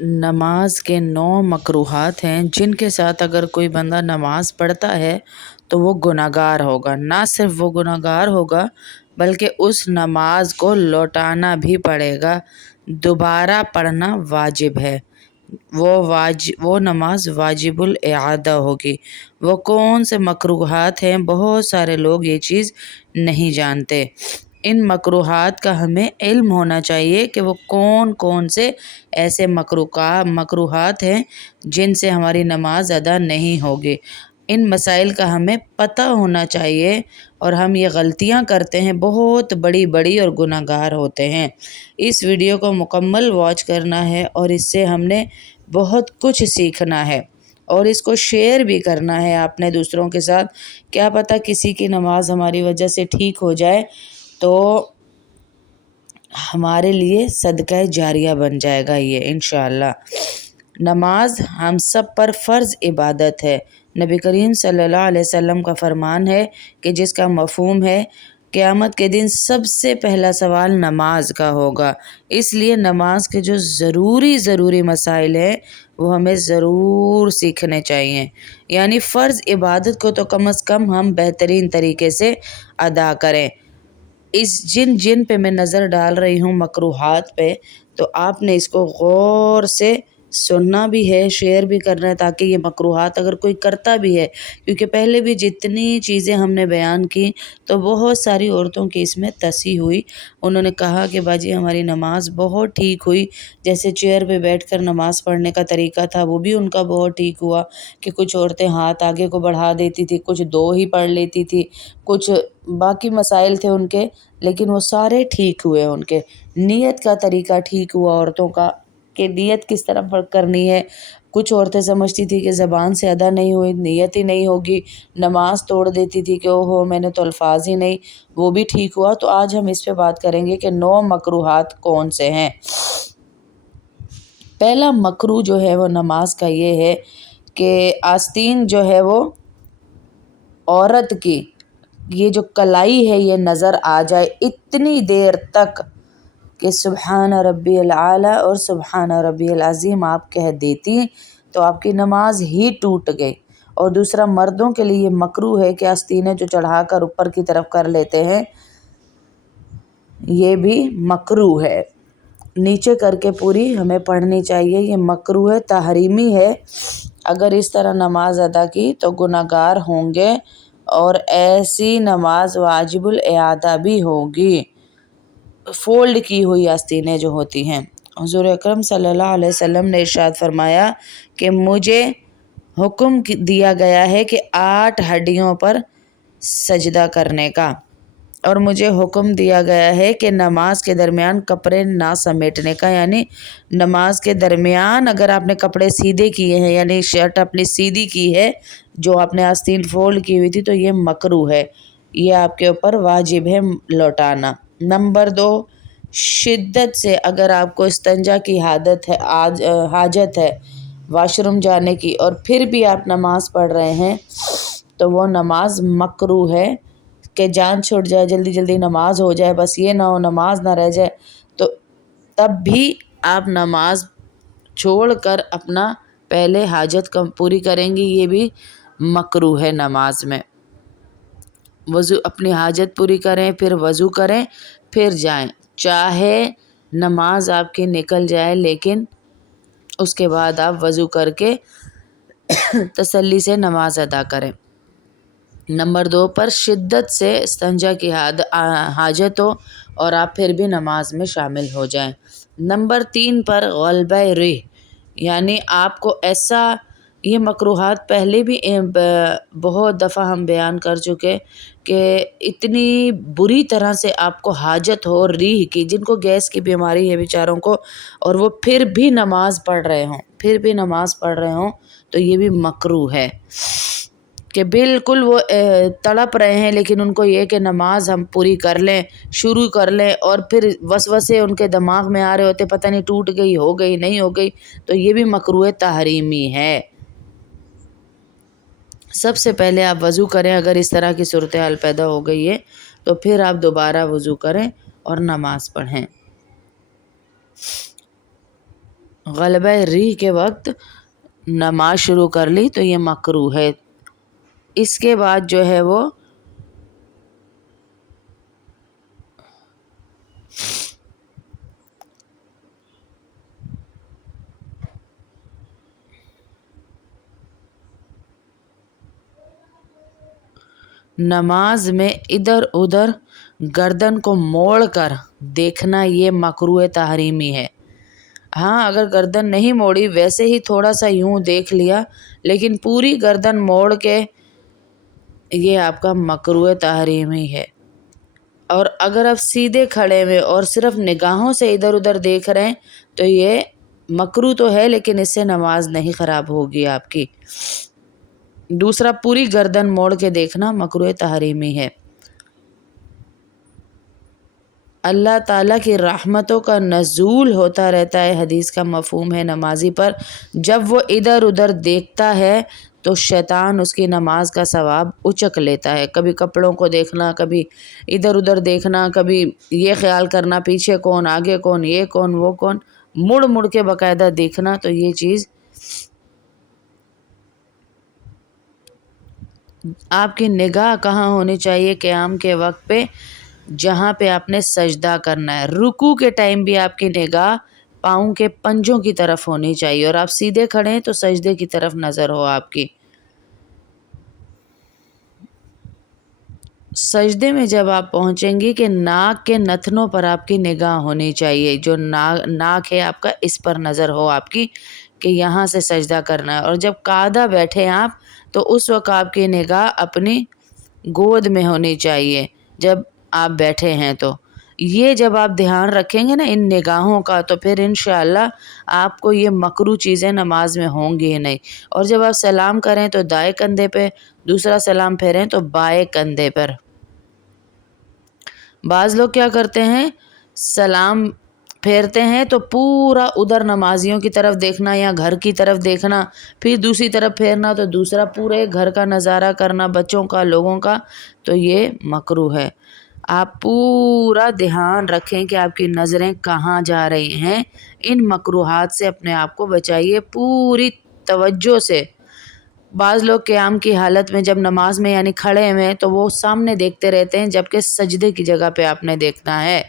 नमाज के 9 मकरूहात हैं जिनके साथ अगर कोई बंदा नमाज पढ़ता है तो वो गुनाहगार होगा। ना सिर्फ वो गुनाहगार होगा बल्कि उस नमाज को लौटाना भी पड़ेगा, दोबारा पढ़ना वाजिब है। वो नमाज वाजिबुल इआदा होगी। वो कौन से मकरूहात हैं, बहुत सारे लोग ये चीज़ नहीं जानते। इन मकरूहात का हमें इल्म होना चाहिए कि वो कौन कौन से ऐसे मकरूहात हैं जिनसे हमारी नमाज अदा नहीं होगी। इन मसाइल का हमें पता होना चाहिए और हम ये गलतियां करते हैं, बहुत बड़ी बड़ी और गुनाहगार होते हैं। इस वीडियो को मुकम्मल वॉच करना है और इससे हमने बहुत कुछ सीखना है और इसको शेयर भी करना है आपने दूसरों के साथ। क्या पता किसी की नमाज हमारी वजह से ठीक हो जाए तो हमारे लिए सदका जारिया बन जाएगा ये इंशाअल्लाह। नमाज हम सब पर फ़र्ज़ इबादत है। नबी करीम सल्लल्लाहु अलैहि वसल्लम का फरमान है कि जिसका मफ़हूम है क़यामत के दिन सबसे पहला सवाल नमाज का होगा। इसलिए नमाज के जो ज़रूरी मसाइल हैं वो हमें ज़रूर सीखने चाहिए। यानी फ़र्ज़ इबादत को तो कम अज़ कम हम बेहतरीन तरीके से अदा करें। जिन पे मैं नज़र डाल रही हूँ मकरूहात पे, तो आपने इसको गौर से सुनना भी है, शेयर भी करना है, ताकि ये मकरूहात अगर कोई करता भी है, क्योंकि पहले भी जितनी चीज़ें हमने बयान की तो बहुत सारी औरतों की इसमें तसी हुई। उन्होंने कहा कि बाजी हमारी नमाज बहुत ठीक हुई, जैसे चेयर पे बैठकर नमाज़ पढ़ने का तरीका था वो भी उनका बहुत ठीक हुआ कि कुछ औरतें हाथ आगे को बढ़ा देती थी, कुछ 2 ही पढ़ लेती थी, कुछ बाकी मसाइल थे उनके, लेकिन वो सारे ठीक हुए। उनके नियत का तरीका ठीक हुआ औरतों का कि नियत किस तरह करनी है। कुछ औरतें समझती थी कि ज़बान से अदा नहीं हुई, नियत ही नहीं होगी, नमाज तोड़ देती थी कि ओहो मैंने तो अल्फाज ही नहीं, वो भी ठीक हुआ। तो आज हम इस पे बात करेंगे कि 9 मकरूहात कौन से हैं। पहला मकरू जो है वो नमाज का ये है कि आस्तीन जो है वो औरत की ये जो कलाई है ये नज़र आ जाए इतनी देर तक कि सुबहान रब्बियल आला और सुबहान रब्बियल अज़ीम आप कह देती तो आपकी नमाज ही टूट गई। और दूसरा मर्दों के लिए मकरू है कि आस्तीनें जो चढ़ाकर ऊपर की तरफ कर लेते हैं ये भी मकरू है। नीचे करके पूरी हमें पढ़नी चाहिए, ये मकरू है, तहरीमी है। अगर इस तरह नमाज अदा की तो गुनाहगार होंगे और ऐसी नमाज वाजिबुल इआदा भी होगी। फोल्ड की हुई आस्तीनें जो होती हैं, हुज़ूर अकरम सल्लल्लाहु अलैहि वसल्लम ने इरशाद फरमाया कि मुझे हुक्म दिया गया है कि 8 हड्डियों पर सजदा करने का, और मुझे हुक्म दिया गया है कि नमाज के दरमियान कपड़े ना समेटने का। यानी नमाज के दरमियान अगर आपने कपड़े सीधे किए हैं, यानी शर्ट अपनी सीधी की है जो आपने आस्तीन फोल्ड की हुई थी, तो ये मकरू है, ये आपके ऊपर वाजिब है लौटाना। नंबर 2, शिद्दत से अगर आपको इस्तंजा की हाजत है वाशरूम जाने की और फिर भी आप नमाज पढ़ रहे हैं तो वो नमाज मकरू है कि जान छूट जाए, जल्दी जल्दी नमाज हो जाए, बस ये ना हो नमाज ना रह जाए, तो तब भी आप नमाज छोड़कर अपना पहले हाजत पूरी करेंगी, ये भी मकरू है। नमाज में वज़ू अपनी हाजत पूरी करें, फिर वज़ू करें, फिर जाएं, चाहे नमाज आपकी निकल जाए लेकिन उसके बाद आप वज़ू करके तसल्ली से नमाज अदा करें। नंबर 2 पर शिद्दत से इस्तंजा की हाजत हो और आप फिर भी नमाज में शामिल हो जाएं। नंबर 3 पर ग़ल्बा रिह, यानी आपको ऐसा, ये मकरूहात पहले भी बहुत दफ़ा हम बयान कर चुके कि इतनी बुरी तरह से आपको हाजत हो रीह की, जिनको गैस की बीमारी है बेचारों को, और वो फिर भी नमाज पढ़ रहे हों तो ये भी मकरू है कि बिल्कुल वो तड़प रहे हैं लेकिन उनको ये कि नमाज हम पूरी कर लें, शुरू कर लें, और फिर वसवसे उनके दिमाग में आ रहे होते, पता नहीं टूट गई, हो गई, नहीं हो गई, तो ये भी मकरूह तहरीमी है। सबसे पहले आप वज़ू करें, अगर इस तरह की सूरत हाल पैदा हो गई है तो फिर आप दोबारा वज़ू करें और नमाज़ पढ़ें। ग़लबा रीह के वक्त नमाज शुरू कर ली तो ये मकरूह है। इसके बाद जो है वो नमाज में इधर उधर गर्दन को मोड़ कर देखना ये मकरूह तहरीमी है। हाँ, अगर गर्दन नहीं मोड़ी, वैसे ही थोड़ा सा यूं देख लिया, लेकिन पूरी गर्दन मोड़ के ये आपका मकरूह तहरीमी है। और अगर आप सीधे खड़े हुए और सिर्फ निगाहों से इधर उधर देख रहे हैं तो ये मकरूह तो है, लेकिन इससे नमाज नहीं ख़राब होगी आपकी। दूसरा, पूरी गर्दन मोड़ के देखना मकरूह तहरीमी है। अल्लाह ताला की रहमतों का नज़ूल होता रहता है, हदीस का मफ़हूम है नमाजी पर। जब वो इधर उधर देखता है तो शैतान उसकी नमाज का सवाब उचक लेता है। कभी कपड़ों को देखना, कभी इधर उधर देखना, कभी ये ख्याल करना पीछे कौन, आगे कौन, ये कौन, वो कौन, मुड़ मुड़ के बाकायदा देखना, तो ये चीज़ आपकी निगाह कहाँ होनी चाहिए क़याम के वक्त पे, जहाँ पे आपने सजदा करना है। रुकू के टाइम भी आपकी निगाह पाँव के पंजों की तरफ होनी चाहिए, और आप सीधे खड़े हैं तो सजदे की तरफ नज़र हो आपकी। सजदे में जब आप पहुँचेंगी कि नाक के नथनों पर आपकी निगाह होनी चाहिए, जो नाक है आपका, इस पर नज़र हो आपकी कि यहाँ से सजदा करना है। और जब कादा बैठे आप तो उस वक्त आपकी निगाह अपनी गोद में होनी चाहिए जब आप बैठे हैं। तो ये जब आप ध्यान रखेंगे ना इन निगाहों का, तो फिर इंशाअल्लाह आपको ये मकरूह चीज़ें नमाज में होंगी ही नहीं। और जब आप सलाम करें तो दाएं कंधे पे, दूसरा सलाम फेरें तो बाएं कंधे पर। बाज़ लोग क्या करते हैं, सलाम फेरते हैं तो पूरा उधर नमाजियों की तरफ देखना या घर की तरफ देखना, फिर दूसरी तरफ फेरना तो दूसरा पूरे घर का नज़ारा करना, बच्चों का, लोगों का, तो ये मकरूह है। आप पूरा ध्यान रखें कि आपकी नज़रें कहाँ जा रही हैं। इन मकरूहात से अपने आप को बचाइए पूरी तवज्जो से। बाज़ लोग क़याम की हालत में जब नमाज में यानी खड़े हुए तो वो सामने देखते रहते हैं, जबकि सजदे की जगह पे आपने देखना है।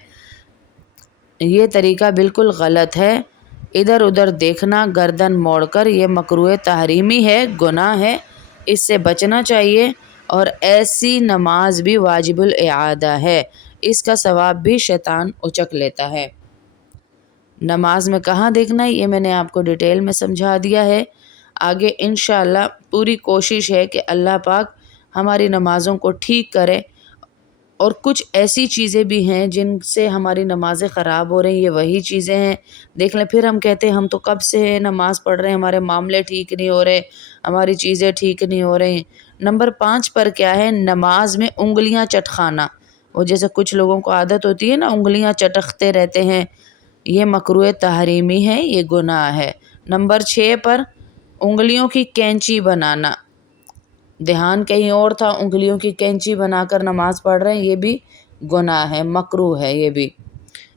ये तरीका बिल्कुल गलत है। इधर उधर देखना गर्दन मोड़कर, ये मकरूह तहरीमी है, गुनाह है, इससे बचना चाहिए। और ऐसी नमाज भी वाजिबुल इआदा है, इसका सवाब भी शैतान उचक लेता है। नमाज में कहाँ देखना है ये मैंने आपको डिटेल में समझा दिया है। आगे इंशाअल्लाह पूरी कोशिश है कि अल्लाह पाक हमारी नमाज़ों को ठीक करे। और कुछ ऐसी चीज़ें भी हैं जिनसे हमारी नमाज़ें ख़राब हो रही हैं, ये वही चीज़ें हैं। देख लें, फिर हम कहते हैं हम तो कब से नमाज़ पढ़ रहे हैं, हमारे मामले ठीक नहीं हो रहे, हमारी चीज़ें ठीक नहीं हो रही। नंबर 5 पर क्या है, नमाज में उंगलियां चटखाना। वो जैसे कुछ लोगों को आदत होती है ना, उंगलियां चटकते रहते हैं, ये मकरूह तहरीमी है, ये गुनाह है। नंबर 6 पर उंगलियों की कैंची बनाना, ध्यान कहीं और था, उंगलियों की कैंची बनाकर नमाज पढ़ रहे हैं, ये भी गुनाह है, मकरूह है ये भी।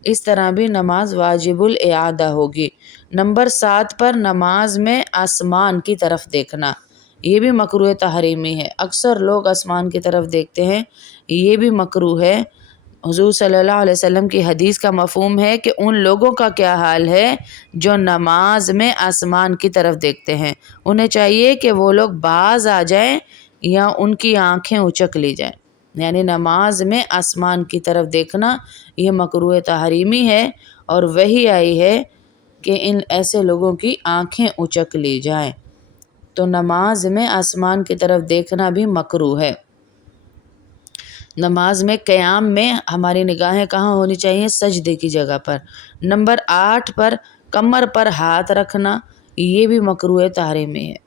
इस तरह भी नमाज वाजिबुल इआदा होगी। नंबर 7 पर नमाज में आसमान की तरफ देखना, ये भी मकरूह तहरीमी है। अक्सर लोग आसमान की तरफ देखते हैं, ये भी मकरूह है। हुज़ूर सल्लल्लाहु अलैहि वसल्लम की हदीस का मफ़हूम है कि उन लोगों का क्या हाल है जो नमाज में आसमान की तरफ देखते हैं। उन्हें चाहिए कि वो लोग बाज आ जाएं या उनकी आंखें उचक ली जाएं। यानी नमाज में आसमान की तरफ देखना ये मकरूह तहरीमी है, और वही आई है कि इन ऐसे लोगों की आंखें उचक ली जाएं। तो नमाज में आसमान की तरफ देखना भी मकरूह है। नमाज में क़याम में हमारी निगाहें कहाँ होनी चाहिए, सजदे की जगह पर। नंबर 8 पर कमर पर हाथ रखना, ये भी मकरूह तहरीमी है।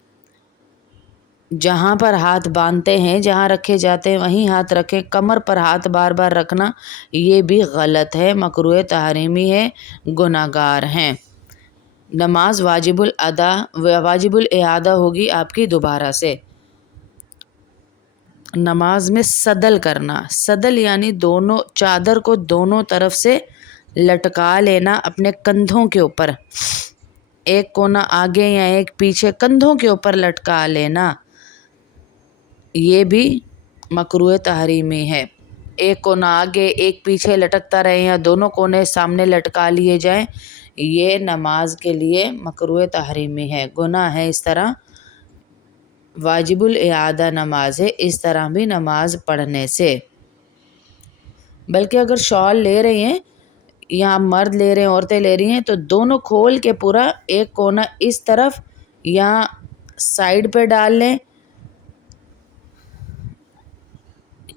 जहाँ पर हाथ बांधते हैं, जहाँ रखे जाते हैं वहीं हाथ रखें। कमर पर हाथ बार बार रखना ये भी गलत है, मकरूह तहरीमी है, गुनाहगार हैं। नमाज वाजिबुल इआदा होगी आपकी दोबारा से। नमाज में सदल करना, सदल यानी दोनों चादर को दोनों तरफ से लटका लेना अपने कंधों के ऊपर। एक कोना आगे या एक पीछे कंधों के ऊपर लटका लेना, ये भी मकरूह तहरीमी है। एक कोना आगे एक पीछे लटकता रहे या दोनों कोने सामने लटका लिए जाएं, ये नमाज के लिए मकरूह तहरीमी है, गुनाह है। इस तरह वाजिबुल इआदा नमाज है, इस तरह भी नमाज पढ़ने से। बल्कि अगर शॉल ले रही हैं या मर्द ले रहे हैं, औरतें ले रही हैं, तो दोनों खोल के पूरा एक कोना इस तरफ या साइड पे डाल लें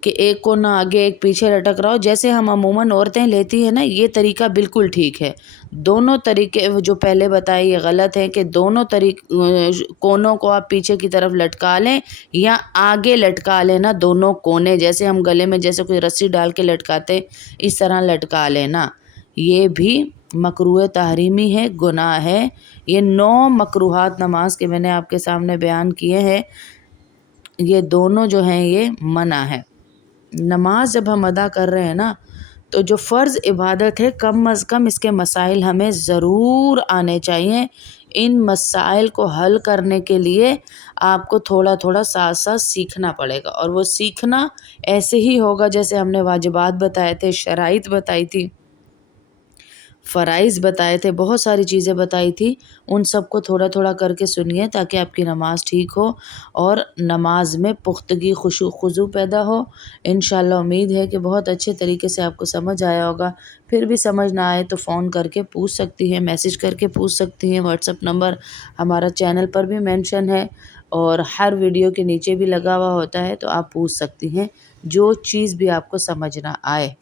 कि एक कोना आगे एक पीछे लटक रहा हो, जैसे हम अमूमन औरतें लेती हैं ना, ये तरीका बिल्कुल ठीक है। दोनों तरीके जो पहले बताए ये गलत है कि दोनों कोनों को आप पीछे की तरफ लटका लें या आगे लटका लेना, दोनों कोने जैसे हम गले में जैसे कोई रस्सी डाल के लटकाते इस तरह लटका लेना, ये भी मकरूह तहरीमी है, गुनाह है। ये 9 मकरूहात नमाज के मैंने आपके सामने बयान किए हैं, ये दोनों जो हैं ये मना है। नमाज जब हम अदा कर रहे हैं ना, तो जो फ़र्ज़ इबादत है कम अज़ कम इसके मसाइल हमें ज़रूर आने चाहिए। इन मसाइल को हल करने के लिए आपको थोड़ा थोड़ा साथ साथ सीखना पड़ेगा, और वो सीखना ऐसे ही होगा जैसे हमने वाजिबात बताए थे, शराइत बताई थी, फ़राइज़ बताए थे, बहुत सारी चीज़ें बताई थी। उन सब को थोड़ा थोड़ा करके सुनिए ताकि आपकी नमाज़ ठीक हो और नमाज में पुख्तगी खुशू खुजू पैदा हो। इंशाअल्लाह उम्मीद है कि बहुत अच्छे तरीके से आपको समझ आया होगा। फिर भी समझ ना आए तो फ़ोन करके पूछ सकती हैं, मैसेज करके पूछ सकती हैं। व्हाट्सएप नंबर हमारा चैनल पर भी मेंशन है और हर वीडियो के नीचे भी लगा हुआ होता है, तो आप पूछ सकती हैं जो चीज़ भी आपको समझ ना आए।